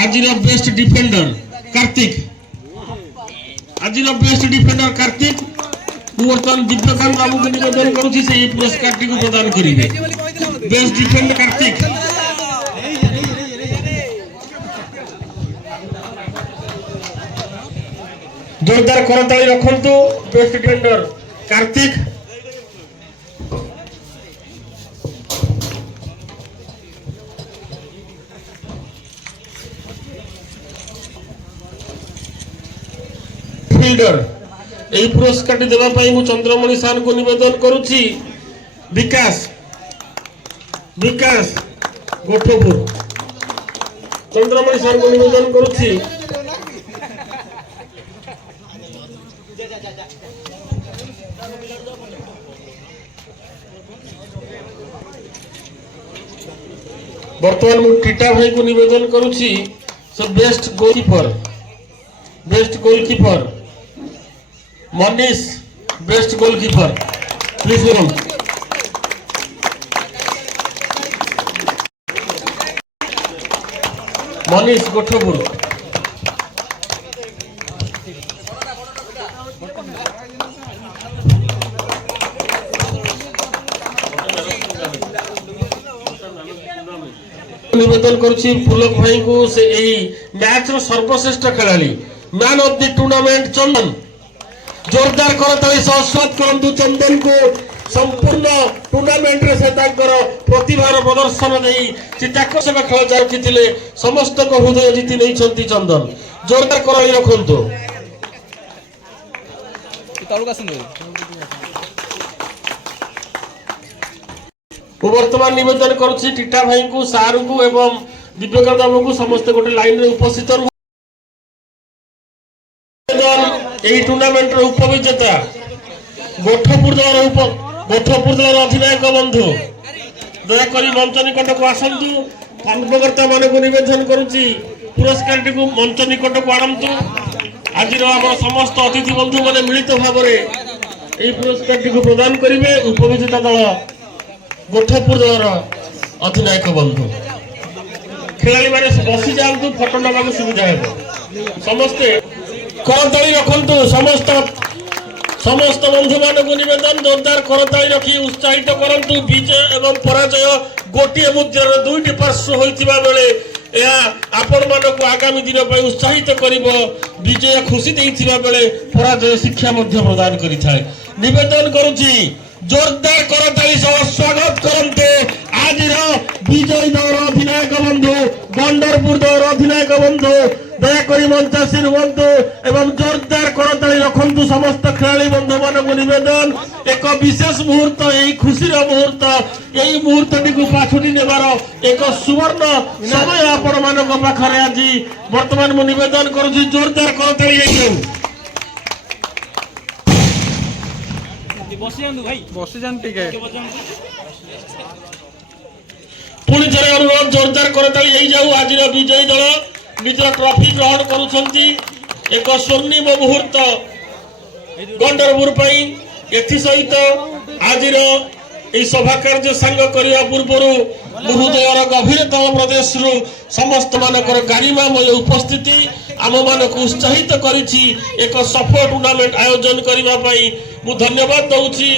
आजिर best defender Kartik आजिर best defender Kartik बर्तमान दिव्यकांत बाबू को निवेदन करुछि से पुरस्कार टी प्रदान करिवे बेस्ट डिफेंडर कार्तिक जोरदार करताली रखंतु बेस्ट डिफेंडर कार्तिक फिल्डर এই পুরস্কারটি দেওয়া পাই মু চন্দ্রমণি সান को निवेदन करुछि विकास विकास गोठपुर चंद्रमणि सान को निवेदन करुछि बर्तमान मु टीटा भाई को निवेदन करुछि so best goalkeeper Manish best goalkeeper please welcome Manish गोठपुर निवेदन करुछि पुलक भाई को से एही मैच रो सर्वश्रेष्ठ खिलाड़ी मैन ऑफ द टूर्नामेंट चंदन जोरदार करताली स्वागत करंतु चंदन को संपूर्ण टूर्नामेंट रे से ताकर प्रतिभार प्रदर्शन देई चिताकर्षक खेल जाउथिले समस्त को हृदय जीति नै छंती चंदन जोरदार कराई रखंतु वर्तमान निवेदन करुछि टीटा भाई को सारू को एवं दिव्यकांत बाबू को समस्त गोटे लाइन रे उपस्थित এই টুর্নামেন্ট র উপবিজেতা গোঠপুর দলের অধিনায়ক বন্ধু দয়াকরি মঞ্চ নিকটକୁ ଆସନ୍ତୁ କର୍ମକର୍ତ୍ତା ମାନଙ୍କୁ ନିବେଦନ କରୁଛି ପୁରସ୍କାରଟିକୁ ମଞ୍ଚ ନିକଟକୁ ଆଣନ୍ତୁ ଆଜିର ଆମର ସମସ୍ତ ଅତିଥି ବନ୍ଧୁ ମାନେ ମିଳିତ ଭାବରେ ଏହି ପୁରସ୍କାରଟିକୁ ପ୍ରଦାନ କରିବେ ଉପବିଜେତା ଦଳ ଗୋଠପୁର ଦଳର ଅଧିନାୟକ ବନ୍ଧୁ ଖେଳାଳି ମାନେ ବସି ଯାଆନ୍ତୁ ଫଟୋ ନେବାକୁ ସୁବିଧା ହେବ ସମସ୍ତେ करताली रखंतु समस्त बंधु मानक निवेदन जोरदार करताली रखी उत्साहित करंतु विजय एवं पराजय गोटे मुद्रार दुईटी पार्श्व होइतिबा बेले या आपण मानक आगामी दिन पर उत्साहित करिवो विजय खुशी देइतिबा बेले पराजय शिक्षा मध्य प्रदान करिथाय निवेदन करूची जोरदार करताली सह स्वागत करंतु आजिर विजय दौर अधिनायक बंधु गंडरपुर दौर अधिनायक बंधु दयाकोरी मंचासीन बंधु एवं जोरदार करताली रखंतु समस्त खेलाड़ी बंधु मानक निवेदन एक विशेष मुहूर्त यही खुशीर मुहूर्त यही मुहूर्तटी को पाछुटी नेबार एक सुवर्ण समय आपण मानक पाखरे आज वर्तमान मु निवेदन करूची जोरदार करताली जाऊ पुणी थे अनुरोध जोरदार करताली जाऊ आज विजयी दल निज ट्रॉफी ग्रहण करुछंती एक स्वर्णिम मुहूर्त गंडरपुर एथि सहित आज सभा कार्य सांग करने पूर्व हृदयर गभीरतम प्रदेश समस्त मानकर गारिमामय उपस्थिति आम मान उत्साहित करिछि एक सफल टूर्नामेंट आयोजन करने मु धन्यवाद दउछि।